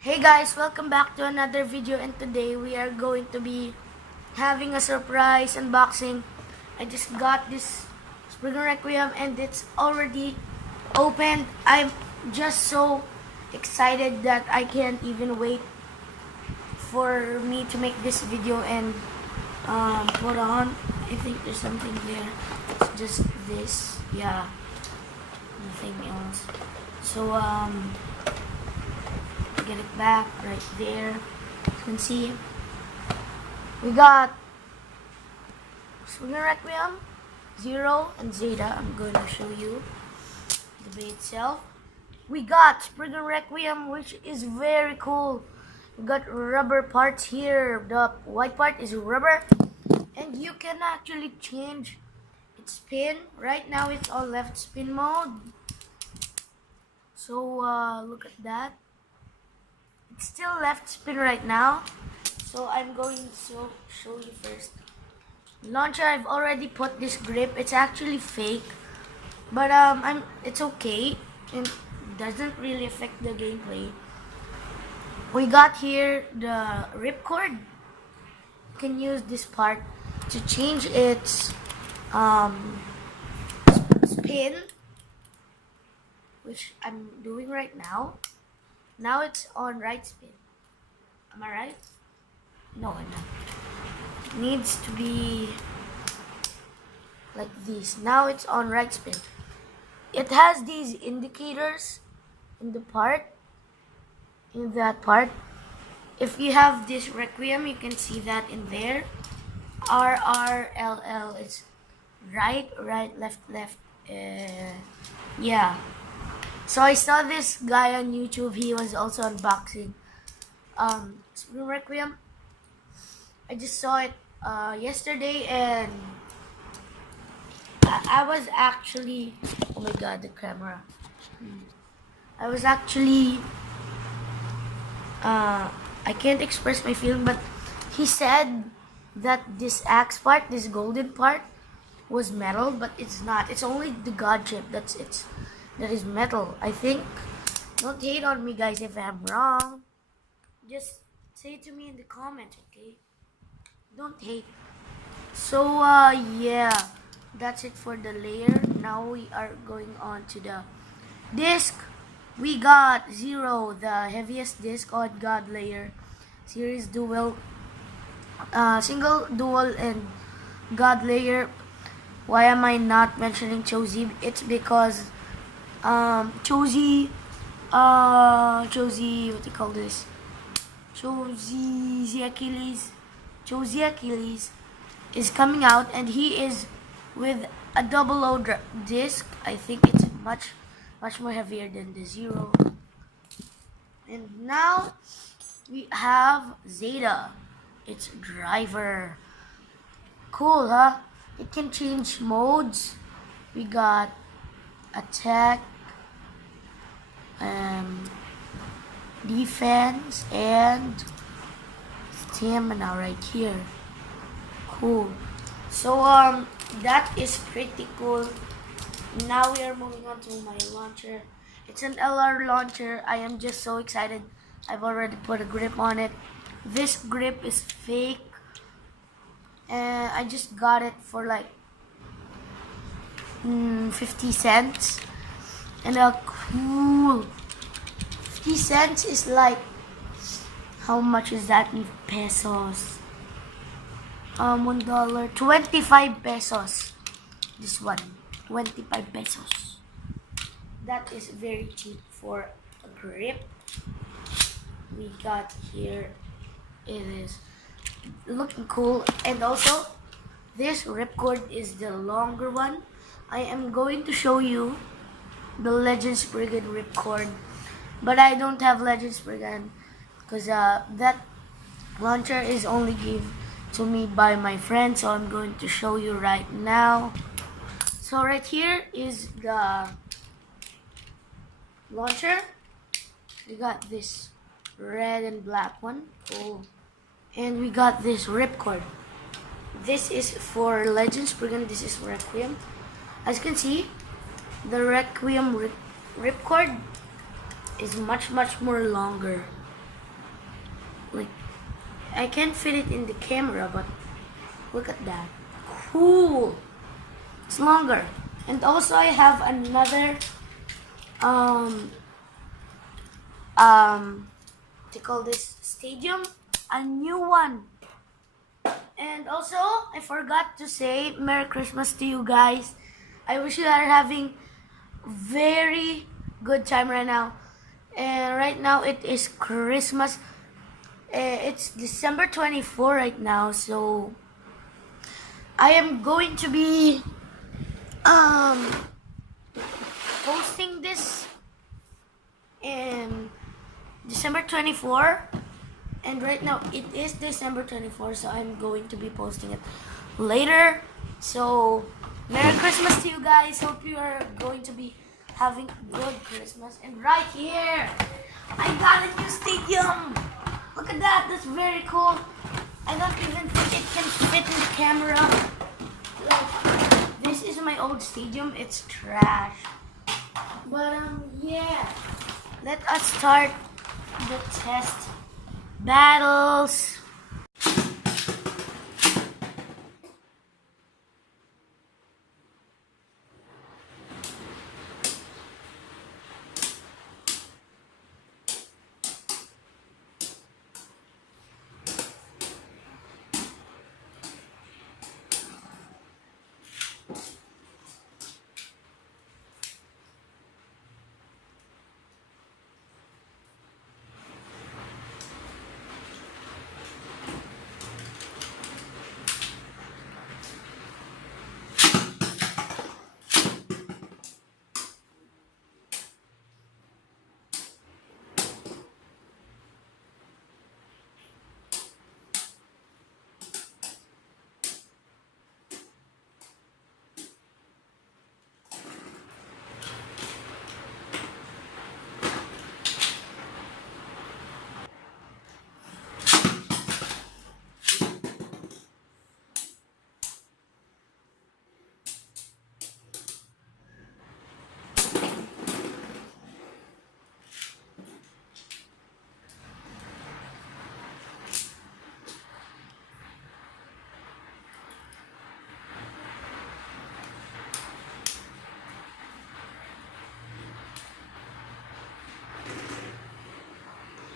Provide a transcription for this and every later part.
Hey guys, welcome back to another video, and today we are going to be having a surprise unboxing. I just got this SPRIGGAN Requiem and it's already opened. I'm just so excited that I can't even wait for me to make this video. And hold on, I think there's something there. It's just this, yeah, nothing else. So get it back right there. You can see we got SPRIGGAN Requiem 0 and Zeta. I'm going to show you the bay itself. We got SPRIGGAN Requiem, which is very cool. We got rubber parts here. The white part is rubber, and you can actually change its spin. Right now it's on left spin mode. So look at that. It's still left spin right now, so I'm going to show you first. Launcher, I've already put this grip. It's actually fake, but it's okay. It doesn't really affect the gameplay. We got here the ripcord. You can use this part to change its spin, which I'm doing right now. Now it's on right spin. Am I right? No, I'm not. It needs to be like this. Now it's on right spin. It has these indicators in that part. If you have this Requiem, you can see that in there. RRLL is right, left. Yeah. So I saw this guy on YouTube. He was also unboxing SPRIGGAN Requiem. I just saw it yesterday, and I was actually, oh my god, the camera. I was actually I can't express my feeling, but he said that this axe part, this golden part, was metal, but it's not. It's only the god chip that is metal, I think. Don't hate on me, guys, if I'm wrong. Just say it to me in the comments, okay? Don't hate. So yeah, that's it for the layer. Now we are going on to the disc. We got 0, the heaviest disc on God layer series, dual, single, dual, and God layer. Why am I not mentioning Chozi? It's because Chozi, what do you call this? Chozi Achilles is coming out, and he is with a double O disc. I think it's much more heavier than the 0. And now we have Zeta. It's driver. Cool, huh? It can change modes. We got attack, defense, and stamina right here. Cool. So that is pretty cool. Now we are moving on to my launcher. It's an LR launcher. I am just so excited. I've already put a grip on it. This grip is fake, and I just got it for like 50 cents. And cool, 50 cents is like, how much is that in pesos? $1, 25 pesos. This one, 25 pesos. That is very cheap for a grip. We got here, it is looking cool. And also, this ripcord is the longer one. I am going to show you the Legend SPRIGGAN ripcord, but I don't have Legend SPRIGGAN because that launcher is only given to me by my friend, so I'm going to show you right now. So right here is the launcher. We got this red and black one. Cool. And we got this ripcord. This is for Legend SPRIGGAN. This is Requiem. As you can see, the Requiem ripcord is much more longer. Like, I can't fit it in the camera, but look at that. Cool. It's longer. And also I have another what do you call this, stadium, a new one. And also I forgot to say Merry Christmas to you guys. I wish you are having very good time right now. And right now it is Christmas. It's December 24 right now, so I am going to be posting this in December 24, and right now it is December 24, so I'm going to be posting it later. So Merry Christmas to you guys. Hope you are going to be having good Christmas. And right here I got a new stadium. Look at that, that's very cool. I don't even think it can fit in the camera. Like, this is my old stadium, it's trash. But yeah, let us start the test battles.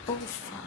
Oh, fudge.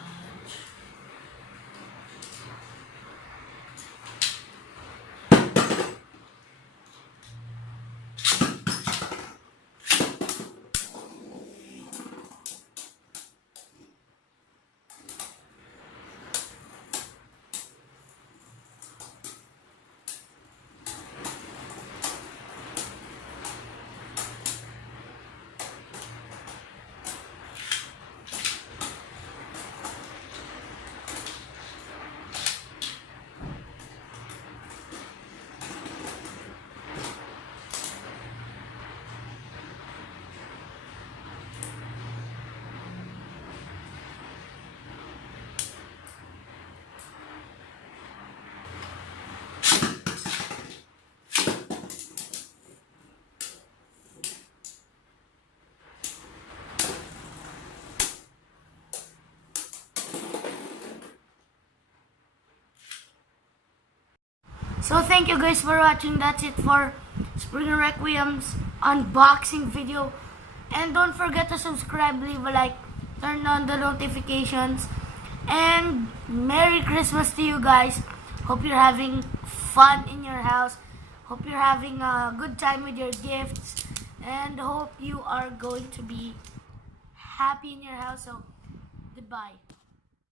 So thank you guys for watching. That's it for Spring Requiem's unboxing video. And don't forget to subscribe, leave a like, turn on the notifications. And Merry Christmas to you guys. Hope you're having fun in your house. Hope you're having a good time with your gifts. And hope you are going to be happy in your house. So goodbye.